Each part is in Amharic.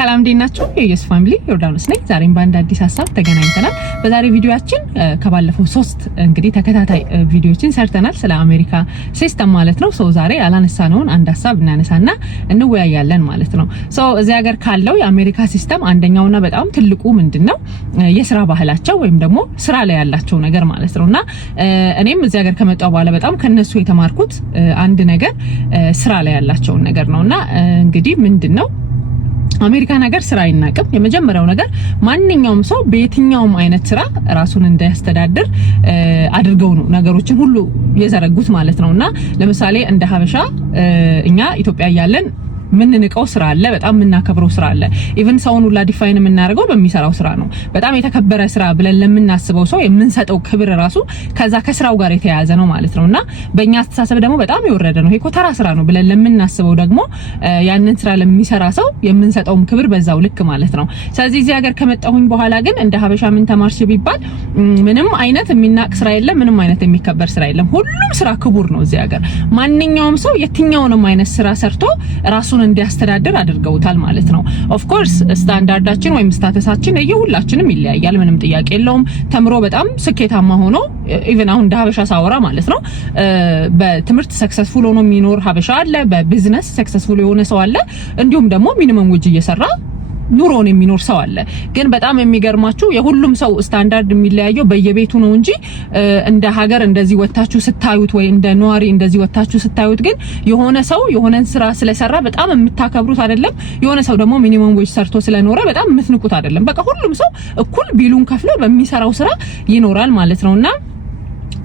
ሰላም ዲናችሁ የኢየሱስ ፋሚሊ ዮርዳኖስ ነኝ። ዛሬም በአንድ አዲስ ሀሳብ ተገናኝተናል። በዛሬ ቪዲዮአችን ከባለፈው 3 እንግዲህ ተከታታይ ቪዲዮችን ሰርተናል ስለ አሜሪካ ሲስተም ማለት ነው። ዛሬ ያላነሳነውን አንድ ሀሳብ እናነሳና እንወያያለን ማለት ነው። እዚህ ሀገር ካለው የአሜሪካ ሲስተም አንደኛውና በጣም ትልቁ ምንድነው የስራ ባህላቸው ወይም ደግሞ ስራ ላይ ያላቸው ነገር ማለት ነውና እኔም እዚህ ሀገር ከመጣው በኋላ በጣም ከነሱ የተማርኩት አንድ ነገር ስራ ላይ ያላቸው ነገር ነውና እንግዲህ ምንድነው አሜሪካ ነገር ስራ አይናቅም። የመጀመሪያው ነገር ማንኛውም ሰው በየትኛውም አይነት ስራ ራሱን እንዳያስተዳድር አድርገው ነው ነገሮችን ሁሉ የዘረጉት ማለት ነውና ለምሳሌ እንደ ሀበሻ እኛ ኢትዮጵያ ያለን ምን ንቀው ስራ አለ፣ በጣም ምናከብረው ስራ አለ። ኢቭን ሰውን ሁላ ዲፋይን የምናደርገው በሚሰራው ስራ ነው። በጣም የተከበረ ስራ ብለን ለምናስበው ሰው የምንሰጠው ክብር ራሱ ከዛ ከስራው ጋር የተያያዘ ነው ማለት ነውና በእኛ አስተሳሰብ ደግሞ በጣም የወረደ ነው። ይሄ ተራ ስራ ነው ብለን ለምናስበው ደግሞ ያንን ስራ ለሚሰራ ሰው የምንሰጠውም ክብር በዛው ልክ ማለት ነው። ስለዚህ እዚህ ሀገር ከመጣሁኝ በኋላ ግን እንደ ሀበሻ ምን ተማርሽ ቢባል ምንም አይነት የሚናቅ ስራ የለም፣ ምንም አይነት የሚከበር ስራ የለም። ሁሉም ስራ ክቡር ነው እዚህ ሀገር። ማንኛውም ሰው የትኛውንም አይነት ስራ ሰርቶ ራሱ እንዲያስተዳድር አድርገውታል ማለት ነው። ኦፍ ኮርስ ስታንዳርዳችን ወይም ስታተሳችን የሁላችንም ይለያያል፣ ምንም ጥያቄ የለውም። ተምሮ በጣም ስኬታማ ሆኖ ኢቭን አሁን እንደ ሀበሻ ሳወራ ማለት ነው በትምህርት ሰክሰስፉል ሆኖ የሚኖር ሀበሻ አለ፣ በቢዝነስ ሰክሰስፉል የሆነ ሰው አለ፣ እንዲሁም ደግሞ ሚኒመም ወጅ እየሰራ ኑሮን የሚኖር ሰው አለ። ግን በጣም የሚገርማችሁ የሁሉም ሰው ስታንዳርድ የሚለያየው በየቤቱ ነው እንጂ እንደ ሀገር እንደዚህ ወጣችሁ ስታዩት ወይ እንደ ኗሪ እንደዚህ ወጣችሁ ስታዩት ግን የሆነ ሰው የሆነን ስራ ስለሰራ በጣም የምታከብሩት አይደለም። የሆነ ሰው ደግሞ ሚኒመም ዌጅ ሰርቶ ስለኖረ በጣም የምትንቁት አይደለም። በቃ ሁሉም ሰው እኩል ቢሉን ከፍሎ በሚሰራው ስራ ይኖራል ማለት ነውና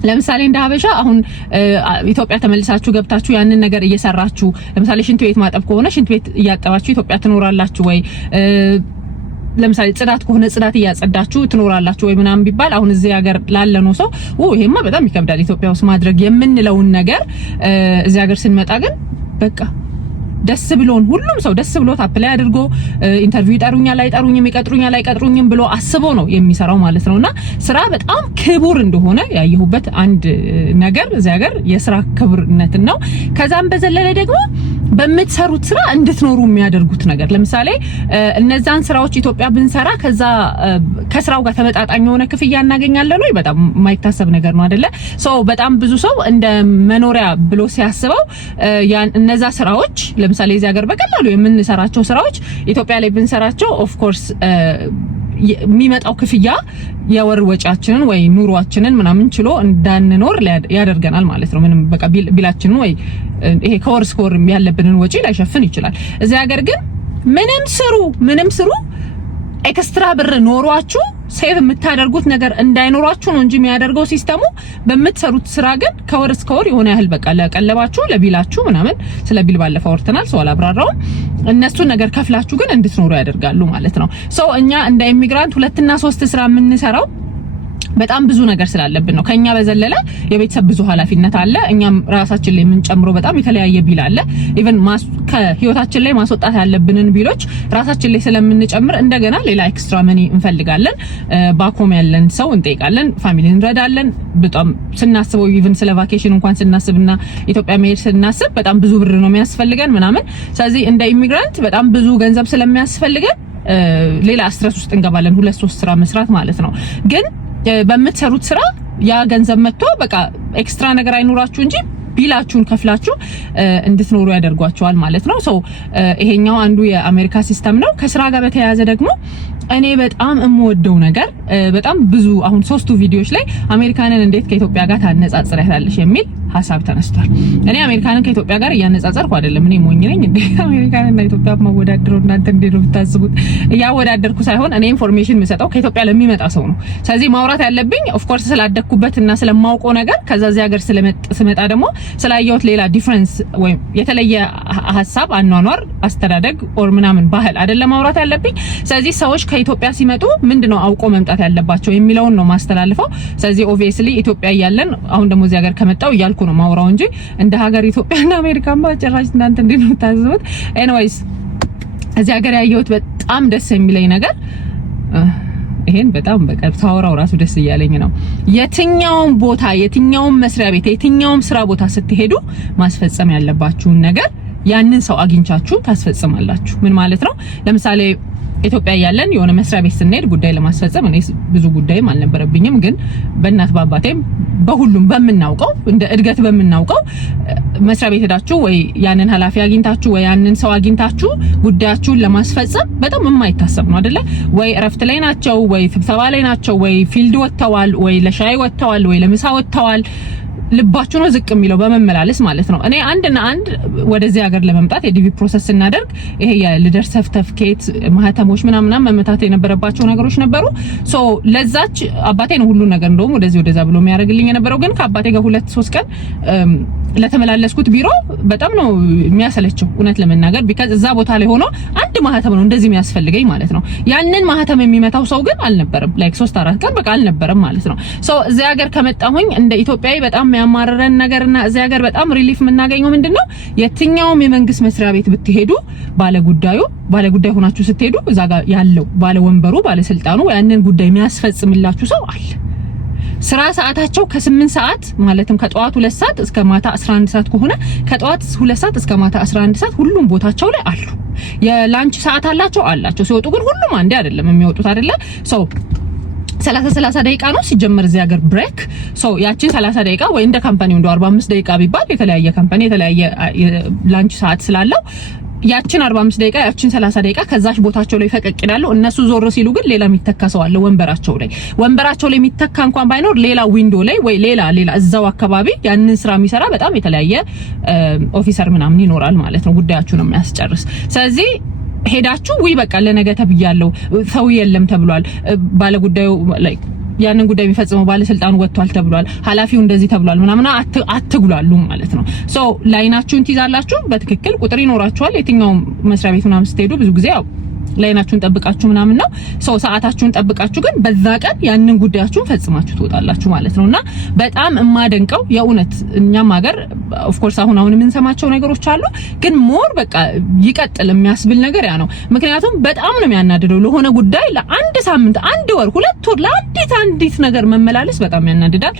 ለምሳሌ እንደ ሀበሻ አሁን ኢትዮጵያ ተመልሳችሁ ገብታችሁ ያንን ነገር እየሰራችሁ ለምሳሌ ሽንት ቤት ማጠብ ከሆነ ሽንት ቤት እያጠባችሁ ኢትዮጵያ ትኖራላችሁ ወይ? ለምሳሌ ጽዳት ከሆነ ጽዳት እያጸዳችሁ ትኖራላችሁ ወይ ምናምን ቢባል አሁን እዚህ ሀገር ላለነው ሰው ይሄማ በጣም ይከብዳል ኢትዮጵያ ውስጥ ማድረግ የምንለውን ነገር እዚህ ሀገር ስንመጣ ግን በቃ ደስ ብሎን ሁሉም ሰው ደስ ብሎት አፕላይ አድርጎ ኢንተርቪው ይጠሩኛል አይጠሩኝም ይቀጥሩኛል አይቀጥሩኝም ብሎ አስቦ ነው የሚሰራው ማለት ነውና ስራ በጣም ክቡር እንደሆነ ያየሁበት አንድ ነገር እዚህ ሀገር የስራ ክቡርነትን ነው። ከዛም በዘለለ ደግሞ በምትሰሩት ስራ እንድትኖሩ የሚያደርጉት ነገር ለምሳሌ እነዛን ስራዎች ኢትዮጵያ ብንሰራ ከዛ ከስራው ጋር ተመጣጣኝ የሆነ ክፍያ እናገኛለን ወይ? በጣም የማይታሰብ ነገር ነው አይደለ? በጣም ብዙ ሰው እንደ መኖሪያ ብሎ ሲያስበው እነዛ ስራዎች ለምሳሌ እዚህ ሀገር በቀላሉ የምንሰራቸው ስራዎች ኢትዮጵያ ላይ ብንሰራቸው ኦፍ ኮርስ የሚመጣው ክፍያ የወር ወጪያችንን ወይ ኑሯችንን ምናምን ችሎ እንዳንኖር ያደርገናል ማለት ነው። ምንም በቃ ቢላችንን ወይ ይሄ ከወር እስከ ወር ያለብንን ወጪ ላይሸፍን ይችላል። እዚህ ሀገር ግን ምንም ስሩ ኤክስትራ ብር ኖሯችሁ ሴቭ የምታደርጉት ነገር እንዳይኖራችሁ ነው እንጂ የሚያደርገው ሲስተሙ። በምትሰሩት ስራ ግን ከወር እስከ ወር የሆነ ያህል በቃ ለቀለባችሁ ለቢላችሁ ምናምን ስለ ቢል ባለፈው ወርተናል ሰው አላብራራውም። እነሱን ነገር ከፍላችሁ ግን እንድትኖሩ ያደርጋሉ ማለት ነው። እኛ እንደ ኢሚግራንት 2 እና 3 ስራ የምንሰራው በጣም ብዙ ነገር ስላለብን ነው። ከኛ በዘለለ የቤተሰብ ብዙ ኃላፊነት አለ። እኛም ራሳችን ላይ የምንጨምረው በጣም የተለያየ ቢል አለ። ኢቭን ከህይወታችን ላይ ማስወጣት ያለብንን ቢሎች ራሳችን ላይ ስለምንጨምር እንደገና ሌላ ኤክስትራ መኒ እንፈልጋለን። ባኮም ያለን ሰው እንጠይቃለን፣ ፋሚሊ እንረዳለን። በጣም ስናስበው ኢቭን ስለ ቫኬሽን እንኳን ስናስብና ኢትዮጵያ መሄድ ስናስብ በጣም ብዙ ብር ነው የሚያስፈልገን ምናምን። ስለዚህ እንደ ኢሚግራንት በጣም ብዙ ገንዘብ ስለሚያስፈልገን ሌላ ስትረስ ውስጥ እንገባለን 2-3 ስራ መስራት ማለት ነው። ግን በምትሰሩት ስራ ያ ገንዘብ መጥቶ በቃ ኤክስትራ ነገር አይኖራችሁ እንጂ ቢላችሁን ከፍላችሁ እንድትኖሩ ያደርጓቸዋል ማለት ነው። ይሄኛው አንዱ የአሜሪካ ሲስተም ነው። ከስራ ጋር በተያያዘ ደግሞ እኔ በጣም የምወደው ነገር በጣም ብዙ አሁን 3ቱ ቪዲዮዎች ላይ አሜሪካንን እንዴት ከኢትዮጵያ ጋር ታነጻጽሪያታለሽ የሚል ሀሳብ ተነስቷል። እኔ አሜሪካንን ከኢትዮጵያ ጋር እያነጻጸርኩ አይደለም። እኔ ሞኝ ነኝ እንዴ አሜሪካንና ኢትዮጵያ ማወዳደረው? እናንተ እንዴት ነው የምታስቡት? እያወዳደርኩ ሳይሆን እኔ ኢንፎርሜሽን የምሰጠው ከኢትዮጵያ ለሚመጣ ሰው ነው። ስለዚህ ማውራት ያለብኝ ኦፍ ኮርስ ስላደኩበትና ስለማውቀው ነገር ከዛ እዚህ ሀገር ስመጣ ደግሞ ስላየሁት ሌላ ዲፈረንስ ወይም የተለየ ሀሳብ፣ አኗኗር፣ አስተዳደግ ኦር ምናምን ባህል አይደለም ማውራት ያለብኝ። ስለዚህ ሰዎች ከኢትዮጵያ ሲመጡ ምንድነው አውቆ መምጣት ያለባቸው የሚለውን ነው ማስተላልፈው። ስለዚህ ኦብቪየስሊ ኢትዮጵያ ያለን አሁን ደግሞ እዚህ ሀገር ከመጣው እያልኩ ነው ማውራው እንጂ እንደ ሀገር ኢትዮጵያና አሜሪካን ባጭራሽ እናንተ እንዴት ነው ታዝቡት? ኤኒዌይስ እዚህ ሀገር ያየሁት በጣም ደስ የሚለኝ ነገር ይሄን በጣም በቃ ታወራው ራሱ ደስ እያለኝ ነው። የትኛውም ቦታ የትኛውም መስሪያ ቤት የትኛውም ስራ ቦታ ስትሄዱ ማስፈጸም ያለባችሁን ነገር ያንን ሰው አግኝቻችሁ ታስፈጽማላችሁ። ምን ማለት ነው? ለምሳሌ ኢትዮጵያ ያለን የሆነ መስሪያ ቤት ስንሄድ ጉዳይ ለማስፈጸም እኔ ብዙ ጉዳይም አልነበረብኝም፣ ግን በእናት ባባቴም በሁሉም በመናውቀው እንደ እድገት በመናውቀው መስሪያ ቤት ሄዳችሁ ወይ ያንን ኃላፊ አግኝታችሁ ወይ ያንን ሰው አግኝታችሁ ጉዳያችሁን ለማስፈጸም በጣም የማይታሰብ ነው አይደለ? ወይ እረፍት ላይ ናቸው፣ ወይ ስብሰባ ላይ ናቸው፣ ወይ ፊልድ ወጥተዋል፣ ወይ ለሻይ ወጥተዋል፣ ወይ ለምሳ ወጥተዋል። ልባችሁ ነው ዝቅ የሚለው በመመላለስ ማለት ነው። እኔ አንድና አንድ ወደዚህ ሀገር ለመምጣት የዲቪ ፕሮሰስ ስናደርግ ይሄ የሊደር ሰርቲፊኬት ማህተሞች ምናምን መመታት የነበረባቸው ነገሮች ነበሩ። ሶ ለዛች አባቴ ነው ሁሉ ነገር እንደውም ወደዛ ብሎ የሚያደርግልኝ የነበረው። ግን ከአባቴ ጋር 2-3 ቀን ለተመላለስኩት ቢሮ በጣም ነው የሚያሰለቸው እውነት ለመናገር ቢካዝ እዛ ቦታ ላይ ሆኖ አንድ ማህተም ነው እንደዚህ የሚያስፈልገኝ ማለት ነው። ያንን ማህተም የሚመታው ሰው ግን አልነበረም። ላይክ 3-4 ቀን በቃ አልነበረም ማለት ነው። ሶ እዚህ ሀገር ከመጣሁኝ እንደ ኢትዮጵያዊ በጣም የሚያማረረን ነገርና እዚህ ሀገር በጣም ሪሊፍ የምናገኘው ምንድነው? የትኛውም የመንግስት መስሪያ ቤት ብትሄዱ ባለጉዳይ ሆናችሁ ስትሄዱ እዛ ጋር ያለው ባለወንበሩ ባለስልጣኑ ያንን ጉዳይ የሚያስፈጽምላችሁ ሰው አለ። ስራ ሰዓታቸው ከ8 ሰዓት ማለትም ከጠዋት 2 ሰዓት እስከ ማታ 11 ሰዓት ከሆነ ከጠዋት 2 ሰዓት እስከ ማታ 11 ሰዓት ሁሉም ቦታቸው ላይ አሉ። የላንች ሰዓት አላቸው። ሲወጡ ግን ሁሉም አንዴ አይደለም የሚወጡት አይደለ? ሶ 30 ደቂቃ ነው ሲጀመር እዚህ ሀገር ብሬክ። ሶ ያቺን 30 ደቂቃ ወይ እንደ ካምፓኒው እንደ 45 ደቂቃ ቢባል የተለያየ ካምፓኒ የተለያየ ላንች ሰዓት ስላለው ያቺን 45 ደቂቃ ያቺን 30 ደቂቃ ከዛሽ ቦታቸው ላይ ፈቀቅ ይላሉ። እነሱ ዞር ሲሉ ግን ሌላ የሚተካሰው አለ ወንበራቸው ላይ የሚተካ እንኳን ባይኖር ሌላ ዊንዶ ላይ ወይ ሌላ እዛው አካባቢ ያንን ስራ የሚሰራ በጣም የተለያየ ኦፊሰር ምናምን ይኖራል ማለት ነው፣ ጉዳያችሁን የሚያስጨርስ። ስለዚህ ሄዳችሁ ወይ በቃ ለነገ ተብያለሁ ሰው የለም ተብሏል፣ ባለጉዳዩ ላይክ ያንን ጉዳይ የሚፈጽመው ባለስልጣኑ ወጥቷል ተብሏል፣ ኃላፊው እንደዚህ ተብሏል ምናምን አትግሏሉ ማለት ነው። ሶ ላይናችሁን ትይዛላችሁ፣ በትክክል ቁጥር ይኖራችኋል። የትኛውም መስሪያ ቤት ምናምን ስትሄዱ ብዙ ጊዜ ያው ላይናችሁን ጠብቃችሁ ምናምን ነው። ሰዓታችሁን ጠብቃችሁ ግን በዛ ቀን ያንን ጉዳያችሁን ፈጽማችሁ ትወጣላችሁ ማለት ነውና በጣም የማደንቀው የእውነት እኛም ሀገር ኦፍ ኮርስ አሁን የምንሰማቸው ነገሮች አሉ፣ ግን ሞር በቃ ይቀጥል የሚያስብል ነገር ያ ነው። ምክንያቱም በጣም ነው የሚያናድደው ለሆነ ጉዳይ ለአንድ ሳምንት፣ 1 ወር፣ 2 ወር ለአንዲት ነገር መመላለስ በጣም ያናድዳል።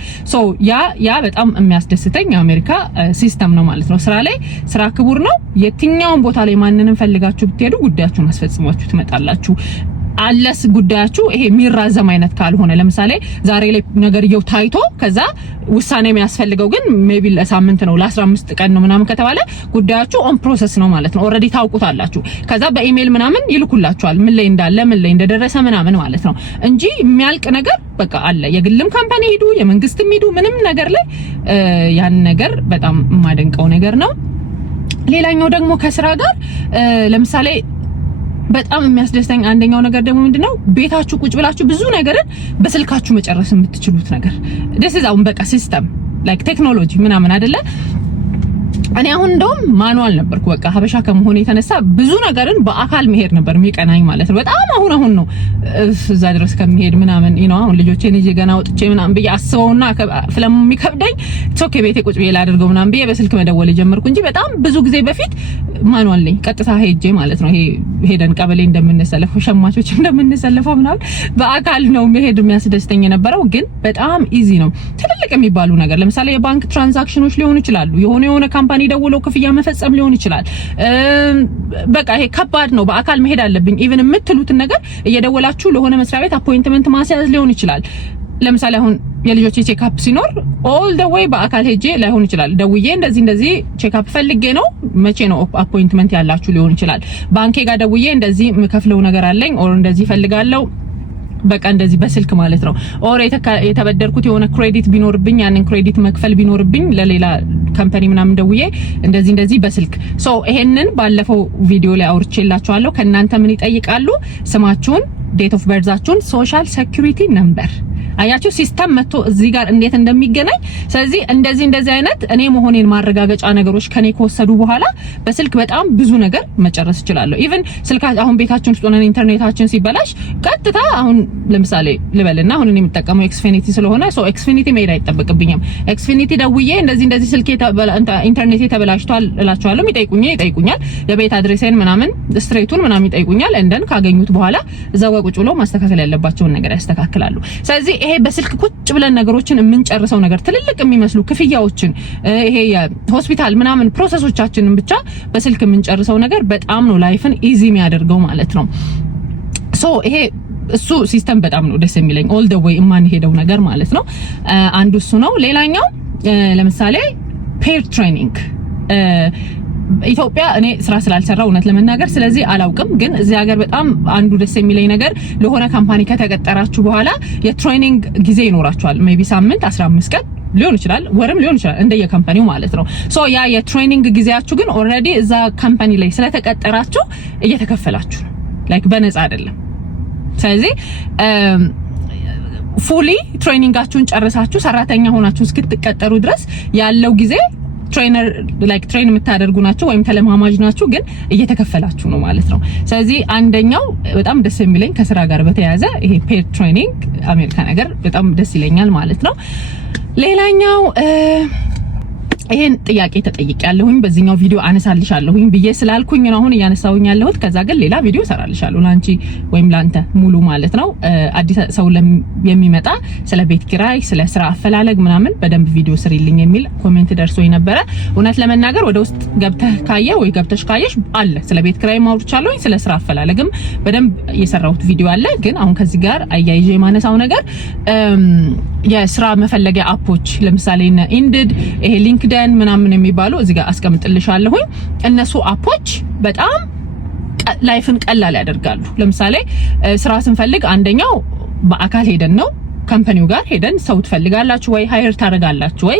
ያ በጣም የሚያስደስተኝ የአሜሪካ ሲስተም ነው ማለት ነው። ስራ ክቡር ነው። የትኛውን ቦታ ላይ ማንንም ፈልጋችሁ ብትሄዱ ጉዳያችሁን አስፈጽሟችሁ ትመጣላችሁ። አለስ ጉዳያችሁ ይሄ የሚራዘም አይነት ካልሆነ ለምሳሌ ዛሬ ላይ ነገርየው ታይቶ ከዛ ውሳኔ የሚያስፈልገው ግን ሜቢ ለሳምንት ነው ለ15 ቀን ነው ምናምን ከተባለ ጉዳያችሁ ኦን ፕሮሰስ ነው ማለት ነው። ኦሬዲ ታውቁታላችሁ። ከዛ በኢሜል ምናምን ይልኩላችኋል ምን ላይ እንዳለ ምን ላይ እንደደረሰ ምናምን ማለት ነው እንጂ የሚያልቅ ነገር በቃ አለ። የግልም ካምፓኒ ሄዱ የመንግስትም ሄዱ ምንም ነገር ላይ ያን ነገር በጣም የማደንቀው ነገር ነው። ሌላኛው ደግሞ ከስራ ጋር ለምሳሌ በጣም የሚያስደስተኝ አንደኛው ነገር ደግሞ ምንድነው ቤታችሁ ቁጭ ብላችሁ ብዙ ነገርን በስልካችሁ መጨረስ የምትችሉት ነገር ደስዛውን በቃ ሲስተም ላይክ ቴክኖሎጂ ምናምን አይደለ። እኔ አሁን እንደውም ማኑዋል ነበርኩ በቃ ሀበሻ ከመሆነ የተነሳ ብዙ ነገርን በአካል መሄድ ነበር የሚቀናኝ ማለት ነው። በጣም አሁን ነው እዛ ድረስ ከመሄድ ምናምን አሁን ልጆቼን ይዤ ገና ወጥቼ ምናምን ብዬ አስበውና ስለሚከብደኝ ቶክ ቤቴ ቁጭ ብዬ ላድርገው ምናምን ብዬ በስልክ መደወል ጀመርኩ እንጂ በጣም ብዙ ጊዜ በፊት ማኑዋል ነኝ ቀጥታ ሄጄ ማለት ነው። ይሄ ሄደን ቀበሌ እንደምንሰለፈው ሸማቾች እንደምንሰለፈው ምናምን በአካል ነው መሄድ የሚያስደስተኝ የነበረው። ግን በጣም ኢዚ ነው። ትልልቅ የሚባሉ ነገር ለምሳሌ የባንክ ትራንዛክሽኖች ሊሆኑ ይችላሉ። የሆነ ካምፓኒ ደውለው ክፍያ መፈጸም ሊሆን ይችላል። በቃ ይሄ ከባድ ነው በአካል መሄድ አለብኝ ኢቭን የምትሉትን ነገር እየደወላችሁ ለሆነ መስሪያ ቤት አፖይንትመንት ማስያዝ ሊሆን ይችላል። ለምሳሌ አሁን የልጆቼ ቼክአፕ ሲኖር ኦል ደ ዌይ በአካል ሄጄ ላይሆን ይችላል። ደውዬ እንደዚህ ቼክአፕ ፈልጌ ነው መቼ ነው አፖይንትመንት ያላችሁ ሊሆን ይችላል። ባንኬ ጋር ደውዬ እንደዚህ የምከፍለው ነገር አለኝ ኦር እንደዚህ ፈልጋለሁ በቃ እንደዚህ በስልክ ማለት ነው። ኦር የተበደርኩት የሆነ ክሬዲት ቢኖርብኝ ያንን ክሬዲት መክፈል ቢኖርብኝ ለሌላ ካምፓኒ ምናምን ደውዬ እንደዚህ በስልክ ይሄንን ባለፈው ቪዲዮ ላይ አውርቼላችኋለሁ። ከናንተ ምን ይጠይቃሉ? ስማችሁን፣ ዴት ኦፍ በርዛችሁን፣ ሶሻል ሴኩሪቲ ነምበር። አያችሁ ሲስተም መጥቶ እዚህ ጋር እንዴት እንደሚገናኝ። ስለዚህ እንደዚህ አይነት እኔ መሆኔን ማረጋገጫ ነገሮች ከኔ ከወሰዱ በኋላ በስልክ በጣም ብዙ ነገር መጨረስ እችላለሁ። ኢቭን ስልካችን አሁን ቤታችን ውስጥ ሆነን ኢንተርኔታችን ሲበላሽ ቀጥታ አሁን ለምሳሌ ልበልና አሁን እኔ የምጠቀመው ኤክስፊኒቲ ስለሆነ ኤክስፊኒቲ መሄድ አይጠበቅብኝም። ኤክስፊኒቲ ደውዬ እንደዚህ ስልኬ ኢንተርኔቴ ተበላሽቷል እላቸዋለሁ። ይጠይቁኛል የቤት አድሬሴን ምናምን ስትሬቱን ምናምን ይጠይቁኛል። እንደን ካገኙት በኋላ እዛው ቁጭ ብለው ማስተካከል ያለባቸውን ነገር ያስተካክላሉ። ስለዚህ ይሄ በስልክ ቁጭ ብለን ነገሮችን የምንጨርሰው ነገር ትልልቅ የሚመስሉ ክፍያዎችን ይሄ የሆስፒታል ምናምን ፕሮሰሶቻችንን ብቻ በስልክ የምንጨርሰው ነገር በጣም ነው ላይፍን ኢዚ የሚያደርገው ማለት ነው። ሶ ይሄ እሱ ሲስተም በጣም ነው ደስ የሚለኝ ኦል ዘ ዌይ የማንሄደው ነገር ማለት ነው። አንዱ እሱ ነው። ሌላኛው ለምሳሌ ፔር ትሬኒንግ ኢትዮጵያ እኔ ስራ ስላልሰራው እውነት ለመናገር ስለዚህ አላውቅም፣ ግን እዚህ ሀገር በጣም አንዱ ደስ የሚለኝ ነገር ለሆነ ካምፓኒ ከተቀጠራችሁ በኋላ የትሬኒንግ ጊዜ ይኖራችኋል። ሜቢ ሳምንት 15 ቀን ሊሆን ይችላል፣ ወርም ሊሆን ይችላል እንደየካምፓኒው ማለት ነው። ሶ ያ የትሬኒንግ ጊዜያችሁ ግን ኦልሬዲ እዛ ካምፓኒ ላይ ስለተቀጠራችሁ እየተከፈላችሁ ነው፣ ላይክ በነፃ አይደለም። ስለዚህ ፉሊ ትሬኒንጋችሁን ጨርሳችሁ ሰራተኛ ሆናችሁ እስክትቀጠሩ ድረስ ያለው ጊዜ ትሬነር ላይክ ትሬን የምታደርጉ ናቸው ወይም ተለማማጅ ናችሁ፣ ግን እየተከፈላችሁ ነው ማለት ነው። ስለዚህ አንደኛው በጣም ደስ የሚለኝ ከስራ ጋር በተያያዘ ይሄ ፔር ትሬኒንግ አሜሪካ ነገር በጣም ደስ ይለኛል ማለት ነው። ሌላኛው ይሄን ጥያቄ ተጠይቄያለሁኝ በዚህኛው ቪዲዮ አነሳልሻለሁኝ ብዬ ስላልኩኝ ነው አሁን እያነሳሁኝ ያለሁት። ከዛ ግን ሌላ ቪዲዮ ሰራልሻለሁ ላንቺ ወይም ላንተ ሙሉ ማለት ነው። አዲስ ሰው የሚመጣ ስለ ቤት ኪራይ፣ ስለ ስራ አፈላለግ ምናምን በደንብ ቪዲዮ ስሪልኝ የሚል ኮሜንት ደርሶኝ ነበረ። እውነት ለመናገር ወደ ውስጥ ገብተህ ካየ ወይ ገብተሽ ካየሽ አለ ስለ ቤት ኪራይ ማውርቻለሁኝ፣ ስለ ስራ አፈላለግም በደንብ የሰራሁት ቪዲዮ አለ። ግን አሁን ከዚህ ጋር አያይዤ የማነሳው ነገር የስራ መፈለጊያ አፖች ለምሳሌ ኢንዲድ፣ ይሄ ሊንክድን ምናምን የሚባሉ እዚህ ጋር አስቀምጥልሻለሁኝ። እነሱ አፖች በጣም ላይፍን ቀላል ያደርጋሉ። ለምሳሌ ስራ ስንፈልግ አንደኛው በአካል ሄደን ነው ካምፓኒው ጋር ሄደን ሰው ትፈልጋላችሁ ወይ ሃየር ታረጋላችሁ ወይ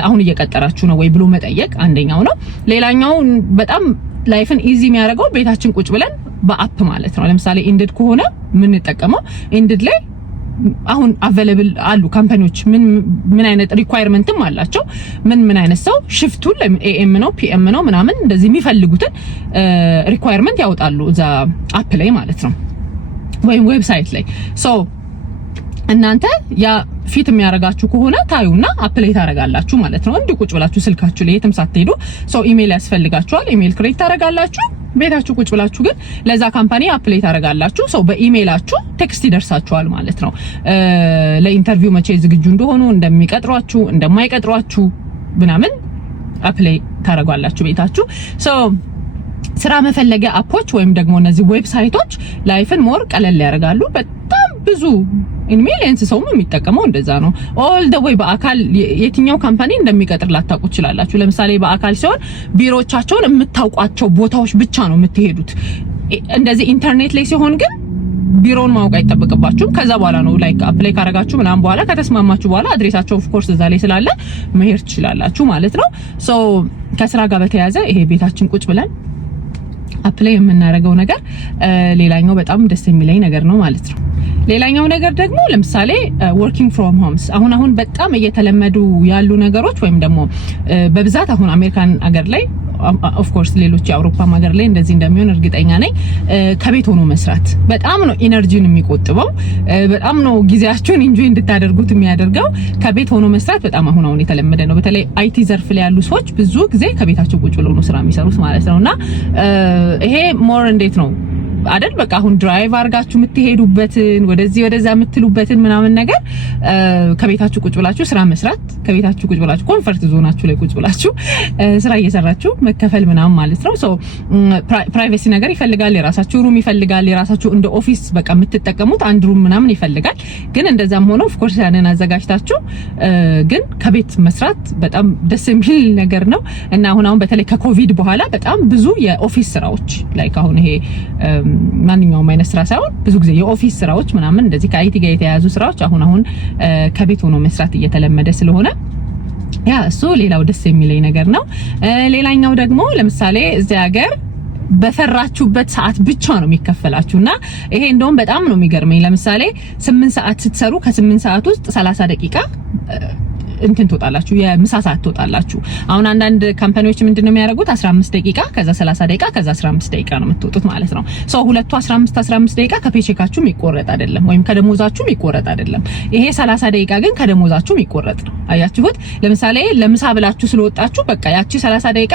አሁን እየቀጠራችሁ ነው ወይ ብሎ መጠየቅ አንደኛው ነው። ሌላኛው በጣም ላይፍን ኢዚ የሚያደርገው ቤታችን ቁጭ ብለን በአፕ ማለት ነው። ለምሳሌ ኢንዲድ ከሆነ ምን እንጠቀመው ኢንዲድ ላይ አሁን አቬሌብል አሉ ካምፓኒዎች ምን አይነት ሪኳየርመንትም አላቸው። ምን አይነት ሰው ሽፍቱን ኤኤም ነው ፒኤም ነው ምናምን እንደዚህ የሚፈልጉትን ሪኳየርመንት ያወጣሉ እዛ አፕ ላይ ማለት ነው ወይም ዌብሳይት ላይ። ሶ እናንተ ያ ፊት የሚያረጋችሁ ከሆነ ታዩና አፕላይ ታረጋላችሁ ማለት ነው። እንዲሁ ቁጭ ብላችሁ ስልካችሁ ላይ የትም ሳትሄዱ። ሶ ኢሜል ያስፈልጋችኋል፣ ኢሜል ክሬት ታረጋላችሁ ቤታችሁ ቁጭ ብላችሁ ግን ለዛ ካምፓኒ አፕላይ ታረጋላችሁ። ሰው በኢሜይላችሁ ቴክስት ይደርሳችኋል ማለት ነው። ለኢንተርቪው መቼ ዝግጁ እንደሆኑ እንደሚቀጥሯችሁ እንደማይቀጥሯችሁ ምናምን አፕላይ ታረጋላችሁ ቤታችሁ። ሶ ስራ መፈለጊያ አፖች ወይም ደግሞ እነዚህ ዌብሳይቶች ላይፍን ሞር ቀለል ያደርጋሉ። በጣም ብዙ ሚሊየንስ ሰውም የሚጠቀመው እንደዛ ነው። ኦል ዘ ዌይ በአካል የትኛው ካምፓኒ እንደሚቀጥር ላታውቁ ይችላላችሁ። ለምሳሌ በአካል ሲሆን ቢሮዎቻቸውን የምታውቋቸው ቦታዎች ብቻ ነው የምትሄዱት። እንደዚህ ኢንተርኔት ላይ ሲሆን ግን ቢሮውን ማወቅ አይጠበቅባችሁም። ከዛ በኋላ ነው ላይክ አፕላይ ካረጋችሁ ምናምን በኋላ ከተስማማችሁ በኋላ አድሬሳቸው ኦፍ ኮርስ እዛ ላይ ስላለ መሄድ ትችላላችሁ ማለት ነው። ሶ ከስራ ጋር በተያያዘ ይሄ ቤታችን ቁጭ ብለን አፕላይ የምናደርገው ነገር ሌላኛው በጣም ደስ የሚለኝ ነገር ነው ማለት ነው። ሌላኛው ነገር ደግሞ ለምሳሌ ወርኪንግ ፍሮም ሆምስ አሁን በጣም እየተለመዱ ያሉ ነገሮች ወይም ደግሞ በብዛት አሁን አሜሪካን ሀገር ላይ ኦፍ ኮርስ ሌሎች የአውሮፓ ሀገር ላይ እንደዚህ እንደሚሆን እርግጠኛ ነኝ። ከቤት ሆኖ መስራት በጣም ነው ኢነርጂን የሚቆጥበው፣ በጣም ነው ጊዜያችሁን ኢንጆይ እንድታደርጉት የሚያደርገው። ከቤት ሆኖ መስራት በጣም አሁን የተለመደ ነው። በተለይ አይቲ ዘርፍ ላይ ያሉ ሰዎች ብዙ ጊዜ ከቤታቸው ቁጭ ብለው ነው ስራ የሚሰሩት ማለት ነውና ይሄ ሞር እንዴት ነው አይደል በቃ አሁን ድራይቭ አርጋችሁ የምትሄዱበትን ወደዚህ ወደዛ የምትሉበትን ምናምን ነገር ከቤታችሁ ቁጭ ብላችሁ ስራ መስራት፣ ከቤታችሁ ቁጭ ብላችሁ ኮምፈርት ዞናችሁ ላይ ቁጭ ብላችሁ ስራ እየሰራችሁ መከፈል ምናምን ማለት ነው። ሶ ፕራይቬሲ ነገር ይፈልጋል፣ የራሳችሁ ሩም ይፈልጋል፣ የራሳችሁ እንደ ኦፊስ በቃ የምትጠቀሙት አንድ ሩም ምናምን ይፈልጋል። ግን እንደዛም ሆኖ ኦፍ ኮርስ ያንን አዘጋጅታችሁ ግን ከቤት መስራት በጣም ደስ የሚል ነገር ነው እና አሁን በተለይ ከኮቪድ በኋላ በጣም ብዙ የኦፊስ ስራዎች ላይክ አሁን ይሄ ማንኛውም አይነት ስራ ሳይሆን ብዙ ጊዜ የኦፊስ ስራዎች ምናምን እንደዚህ ከአይቲ ጋር የተያያዙ ስራዎች አሁን ከቤት ሆኖ መስራት እየተለመደ ስለሆነ ያ እሱ ሌላው ደስ የሚለኝ ነገር ነው። ሌላኛው ደግሞ ለምሳሌ እዚህ ሀገር በሰራችሁበት ሰዓት ብቻ ነው የሚከፈላችሁና ይሄ እንደውም በጣም ነው የሚገርመኝ። ለምሳሌ 8 ሰዓት ስትሰሩ ከ8 ሰዓት ውስጥ 30 ደቂቃ እንትን ትወጣላችሁ፣ የምሳ ሰዓት ትወጣላችሁ። አሁን አንዳንድ ካምፓኒዎች ምንድነው የሚያደርጉት 15 ደቂቃ ከዛ 30 ደቂቃ ከዛ 15 ደቂቃ ነው የምትወጡት ማለት ነው። ሶ ሁለቱ 15 ደቂቃ ከፔቼካችሁ የሚቆረጥ አይደለም ወይም ከደሞዛችሁ የሚቆረጥ አይደለም። ይሄ 30 ደቂቃ ግን ከደሞዛችሁ የሚቆረጥ ነው። አያችሁት? ለምሳሌ ለምሳ ብላችሁ ስለወጣችሁ በቃ ያቺ 30 ደቂቃ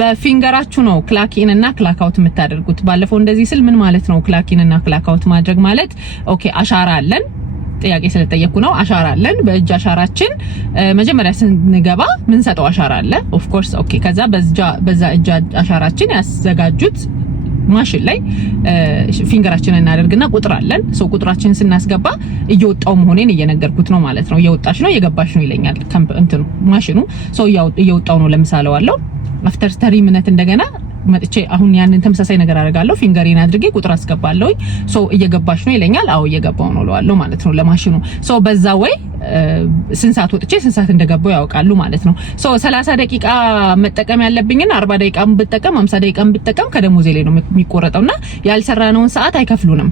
በፊንገራችሁ ነው ክላክ ኢን እና ክላክ አውት የምታደርጉት። ባለፈው እንደዚህ ስል ምን ማለት ነው ክላክ ኢን እና ክላክ አውት ማድረግ ማለት ኦኬ አሻራ አለን ጥያቄ ስለጠየቅኩ ነው። አሻራ አለን። በእጅ አሻራችን መጀመሪያ ስንገባ ምን ሰጠው አሻራ አለ ኦፍ ኮርስ ኦኬ። ከዛ በዛ እጅ አሻራችን ያዘጋጁት ማሽን ላይ ፊንገራችንን እናደርግና ቁጥር አለን። ሶ ቁጥራችንን ስናስገባ እየወጣው መሆኔን እየነገርኩት ነው ማለት ነው። እየወጣሽ ነው እየገባሽ ነው ይለኛል እንትኑ ማሽኑ። ሶ እየወጣው ነው ለምሳሌ ዋለው አፍተር 30 ሚኒት እንደገና መጥቼ አሁን ያንን ተመሳሳይ ነገር አደርጋለሁ። ፊንገሬን አድርጌ ቁጥር አስገባለሁ። ሶ እየገባሽ ነው ይለኛል። አዎ እየገባው ነው እለዋለሁ ማለት ነው ለማሽኑ። ሶ በዛ ወይ ስንት ሰዓት ወጥቼ ስንት ሰዓት እንደገባው ያውቃሉ ማለት ነው። ሶ 30 ደቂቃ መጠቀም ያለብኝና 40 ደቂቃም ብጠቀም 50 ደቂቃም ብጠቀም ከደሞዜ ላይ ነው የሚቆረጠውና ያልሰራነውን ሰዓት አይከፍሉንም።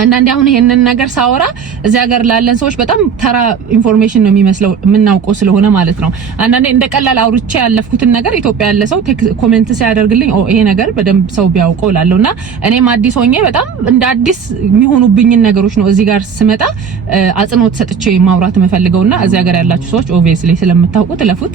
አንዳንዴ አሁን ይሄንን ነገር ሳወራ እዚህ ሀገር ላለን ሰዎች በጣም ተራ ኢንፎርሜሽን ነው የሚመስለው የምናውቀው ስለሆነ ማለት ነው። አንዳንዴ እንደ ቀላል አውርቼ ያለፍኩትን ነገር ኢትዮጵያ ያለ ሰው ኮሜንት ሲያደርግልኝ ይሄ ነገር በደንብ ሰው ቢያውቀው ላለውና እኔም አዲስ ሆኜ በጣም እንደ አዲስ የሚሆኑብኝ ነገሮች ነው እዚህ ጋር ስመጣ አጽንኦት ሰጥቼ ማውራት የምፈልገውና እዚህ ሀገር ያላችሁ ሰዎች ኦብቪየስሊ ስለምታውቁት ለፉት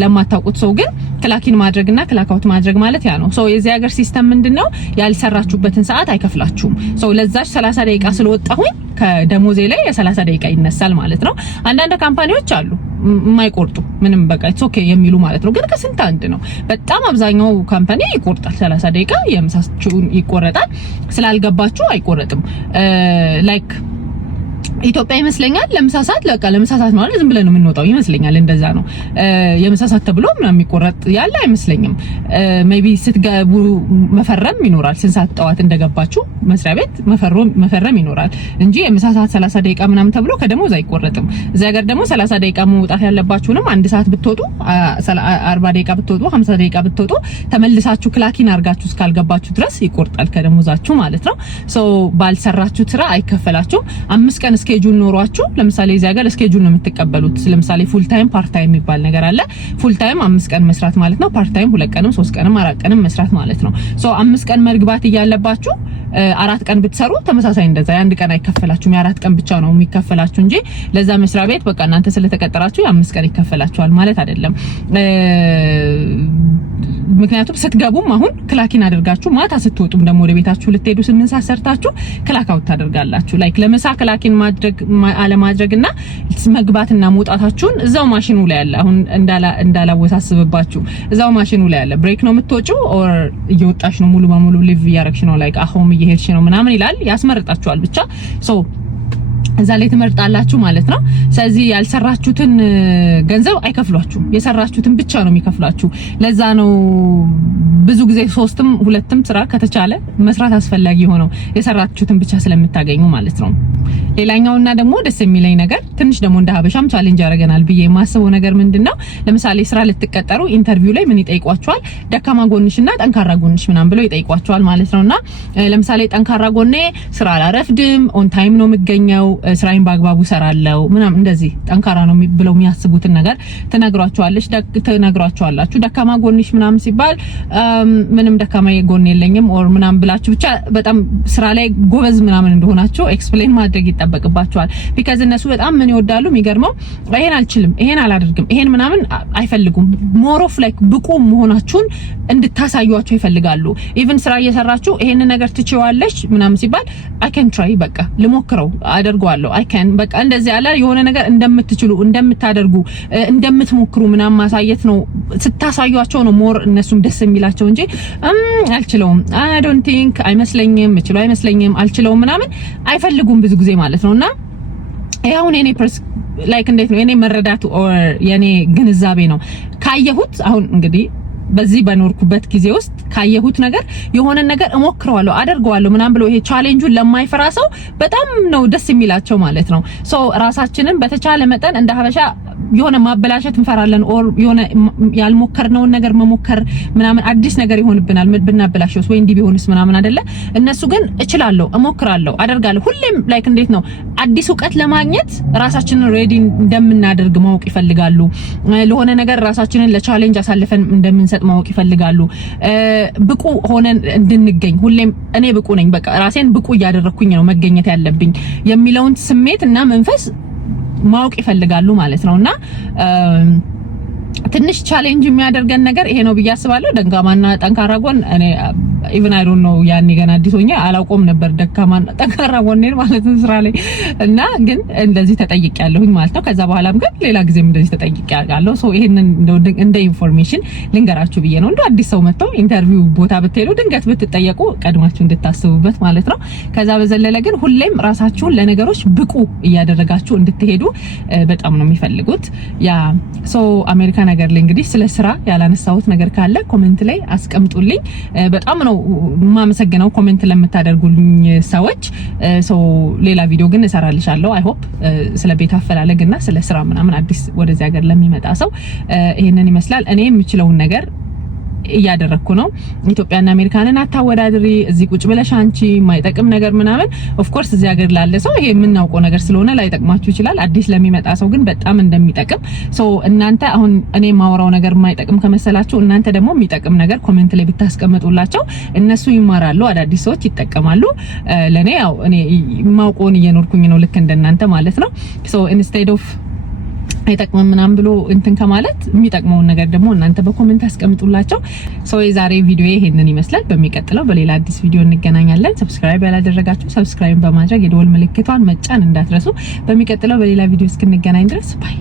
ለማታውቁት ሰው ግን ክላኪን ማድረግና ክላክአውት ማድረግ ማለት ያ ነው። ሶ የዚህ ሀገር ሲስተም ምንድነው ያልሰራችሁበትን ሰዓት አይከፍላችሁም። ሶ ለዛች 30 ደቂቃ ስለወጣሁኝ ከደሞዜ ላይ የ30 ደቂቃ ይነሳል ማለት ነው። አንዳንድ ካምፓኒዎች አሉ የማይቆርጡ ምንም በቃ ኢትስ ኦኬ የሚሉ ማለት ነው። ግን ከስንት አንድ ነው። በጣም አብዛኛው ካምፓኒ ይቆርጣል። 30 ደቂቃ የምሳችሁን ይቆረጣል። ስላልገባችሁ አይቆረጥም። ላይክ ኢትዮጵያ ይመስለኛል ለምሳ ሰዓት ማለት ዝም ብለን የምንወጣው ይመስለኛል። እንደዛ ነው የምሳ ሰዓት ተብሎ ምናምን የሚቆረጥ ያለ አይመስለኝም። ሜቢ ስትገቡ መፈረም ይኖራል። ስንት ሰዓት ጠዋት እንደገባችሁ መስሪያ ቤት መፈረም ይኖራል እንጂ የምሳ ሰዓት 30 ደቂቃ ምናምን ተብሎ ከደሞዝ አይቆረጥም። እዚህ ሀገር ደግሞ 30 ደቂቃ መውጣት ያለባችሁንም 1 ሰዓት ብትወጡ 40 ደቂቃ ብትወጡ 50 ደቂቃ ብትወጡ ተመልሳችሁ ክላኪን አርጋችሁ እስካልገባችሁ ድረስ ይቆርጣል ከደሞዛችሁ ማለት ነው። ሶ ባልሰራችሁ ስራ አይከፈላችሁም። 5 ቀን ስኬጁል ኖሯችሁ ለምሳሌ እዚህ ሀገር ስኬጁል ነው የምትቀበሉት። ለምሳሌ ፉል ታይም ፓርት ታይም የሚባል ነገር አለ። ፉል ታይም 5 ቀን መስራት ማለት ነው። ፓርት ታይም 2 ቀንም 3 ቀንም 4 ቀንም መስራት ማለት ነው። ሶ 5 ቀን መግባት እያለባችሁ 4 ቀን ብትሰሩ ተመሳሳይ እንደዛ የ1 ቀን አይከፈላችሁም። የ4 ቀን ብቻ ነው የሚከፈላችሁ እንጂ ለዛ መስሪያ ቤት በቃ እናንተ ስለተቀጠራችሁ የ5 ቀን ይከፈላችኋል ማለት አይደለም። ምክንያቱም ስትገቡም አሁን ክላኪን አድርጋችሁ ማታ ስትወጡም ደግሞ ወደ ቤታችሁ ልትሄዱ 8 ሰዓት ሰርታችሁ ክላክ አውት ታደርጋላችሁ። ላይክ ለምሳ ክላኪን አለማድረግና መግባትና መውጣታችሁን እዛው ማሽኑ ላይ አለ። አሁን እንዳላወሳስብባችሁ እዛው ማሽኑ ላይ አለ። ብሬክ ነው የምትወጪው ኦር እየወጣሽ ነው ሙሉ በሙሉ ሊቭ እያረግሽ ነው ላይክ አሁን እየሄድሽ ነው ምናምን ይላል። ያስመርጣችኋል ብቻ ሶ እዛ ላይ ትመርጣላችሁ ማለት ነው። ስለዚህ ያልሰራችሁትን ገንዘብ አይከፍሏችሁም። የሰራችሁትን ብቻ ነው የሚከፍሏችሁ። ለዛ ነው ብዙ ጊዜ 3ም 2ም ስራ ከተቻለ መስራት አስፈላጊ ሆነው የሰራችሁትን ብቻ ስለምታገኙ ማለት ነው። ሌላኛውና ደግሞ ደስ የሚለኝ ነገር ትንሽ ደግሞ እንደ ሀበሻም ቻሌንጅ ያደርገናል ብዬ የማስበው ነገር ምንድነው ለምሳሌ ስራ ልትቀጠሩ ኢንተርቪው ላይ ምን ይጠይቋችኋል? ደካማ ጎንሽና ጠንካራ ጎንሽ ምናምን ብለው ይጠይቋችኋል ማለት ነውና ለምሳሌ ጠንካራ ጎኔ ስራ አላረፍድም፣ ኦን ታይም ነው የምገኘው፣ ስራዬን በአግባቡ ሰራለው ምናምን እንደዚህ ጠንካራ ነው ብለው የሚያስቡትን ነገር ትነግሯቸዋላችሁ። ደካማ ጎንሽ ምናምን ሲባል ምንም ደካማ ጎን የለኝም ኦር ምናምን ብላችሁ ብቻ በጣም ስራ ላይ ጎበዝ ምናምን እንደሆናችሁ ኤክስፕሌን ማድረግ ይጠበቅባችኋል። ቢካዝ እነሱ በጣም ምን ይወዳሉ የሚገርመው ይሄን አልችልም፣ ይሄን አላደርግም፣ ይሄን ምናምን አይፈልጉም። ሞር ኦፍ ላይክ ብቁ መሆናችሁን እንድታሳዩአቸው ይፈልጋሉ። ኢቭን ስራ እየሰራችሁ ይሄን ነገር ትችዋለሽ ምናምን ሲባል አይ ካን ትራይ በቃ ልሞክረው አደርገዋለሁ አይ ካን በቃ እንደዚህ ያለ የሆነ ነገር እንደምትችሉ እንደምታደርጉ እንደምትሞክሩ ምናምን ማሳየት ነው። ስታሳዩአቸው ነው ሞር እነሱም ደስ የሚላቸው እንጂ አልችለውም አይ ዶንት ቲንክ አይመስለኝም እችለው አይመስለኝም አልችለውም ምናምን አይፈልጉም ብዙ ጊዜ ማለት ነውና ያው እኔ ላይክ እንዴት ነው የኔ መረዳቱ ኦር የኔ ግንዛቤ ነው ካየሁት አሁን እንግዲህ በዚህ በኖርኩበት ጊዜ ውስጥ ካየሁት ነገር የሆነ ነገር እሞክረዋለሁ አደርገዋለሁ ምናምን ብሎ ይሄ ቻሌንጁን ለማይፈራ ሰው በጣም ነው ደስ የሚላቸው ማለት ነው። ሶ ራሳችንን በተቻለ መጠን እንደ ሀበሻ የሆነ ማበላሸት እንፈራለን ኦር የሆነ ያልሞከርነውን ነገር መሞከር ምናምን አዲስ ነገር ይሆንብናል ብናበላሽውስ ወይ እንዲህ ቢሆንስ ምናምን አይደለ። እነሱ ግን እችላለሁ እሞክራለሁ አደርጋለሁ ሁሌም ላይክ እንዴት ነው አዲስ ዕውቀት ለማግኘት ራሳችንን ሬዲ እንደምናደርግ ማወቅ ይፈልጋሉ። ለሆነ ነገር ራሳችንን ለቻሌንጅ አሳልፈን እንደምንሰጥ ማወቅ ይፈልጋሉ። ብቁ ሆነን እንድንገኝ ሁሌም እኔ ብቁ ነኝ በቃ ራሴን ብቁ እያደረኩኝ ነው መገኘት ያለብኝ የሚለውን ስሜት እና መንፈስ ማወቅ ይፈልጋሉ ማለት ነውና ትንሽ ቻሌንጅ የሚያደርገን ነገር ይሄ ነው ብዬ አስባለሁ። ደንጋማና ጠንካራ ጎን እኔ ኢቭን አይ ዶንት ኖ ያኔ ገና አዲስ ሆኜ አላውቀውም ነበር ደካማና ጠንካራ ጎኔን ማለት ነው ስራ ላይ እና ግን እንደዚህ ተጠይቄያለሁኝ ማለት ነው። ከዛ በኋላም ግን ሌላ ጊዜም እንደዚህ ተጠይቄያለሁ። ሶ ይሄንን እንደ ኢንፎርሜሽን ልንገራችሁ ብዬ ነው። እንደ አዲስ ሰው መጥተው ኢንተርቪው ቦታ ብትሄዱ ድንገት ብትጠየቁ ቀድማችሁ እንድታስቡበት ማለት ነው። ከዛ በዘለለ ግን ሁሌም ራሳችሁን ለነገሮች ብቁ እያደረጋችሁ እንድትሄዱ በጣም ነው የሚፈልጉት። ያ ሶ አሜሪካ ነገር ላይ እንግዲህ ስለ ስራ ያላነሳሁት ነገር ካለ ኮሜንት ላይ አስቀምጡልኝ። በጣም ነው ማመሰግነው ኮሜንት ለምታደርጉልኝ ሰዎች። ሶ ሌላ ቪዲዮ ግን እሰራልሻለሁ አይ ሆፕ ስለ ቤት አፈላለግና ስለ ስራ ምናምን አዲስ ወደዚህ ሀገር ለሚመጣ ሰው ይሄንን ይመስላል። እኔ የምችለውን ነገር እያደረኩ ነው። ኢትዮጵያና አሜሪካንን አታወዳድሪ፣ እዚህ ቁጭ ብለሽ አንቺ የማይጠቅም ነገር ምናምን ኦፍ ኮርስ እዚህ ሀገር ላለ ሰው ይሄ የምናውቀው ነገር ስለሆነ ላይጠቅማችሁ ይችላል። አዲስ ለሚመጣ ሰው ግን በጣም እንደሚጠቅም እናንተ አሁን እኔ የማወራው ነገር የማይጠቅም ከመሰላችሁ እናንተ ደግሞ የሚጠቅም ነገር ኮሜንት ላይ ብታስቀምጡላቸው እነሱ ይማራሉ፣ አዳዲስ ሰዎች ይጠቀማሉ። ለኔ ያው እኔ የማውቀውን እየኖርኩኝ ነው ልክ እንደናንተ ማለት ነው። ኢንስቴድ ኦፍ አይጠቅምም ምናምን ብሎ እንትን ከማለት የሚጠቅመውን ነገር ደግሞ እናንተ በኮሜንት አስቀምጡላቸው። የዛሬ ቪዲዮ ይሄንን ይመስላል። በሚቀጥለው በሌላ አዲስ ቪዲዮ እንገናኛለን። ሰብስክራይብ ያላደረጋችሁ ሰብስክራይብ በማድረግ የደወል ምልክቷን መጫን እንዳትረሱ። በሚቀጥለው በሌላ ቪዲዮ እስክንገናኝ ድረስ ባይ።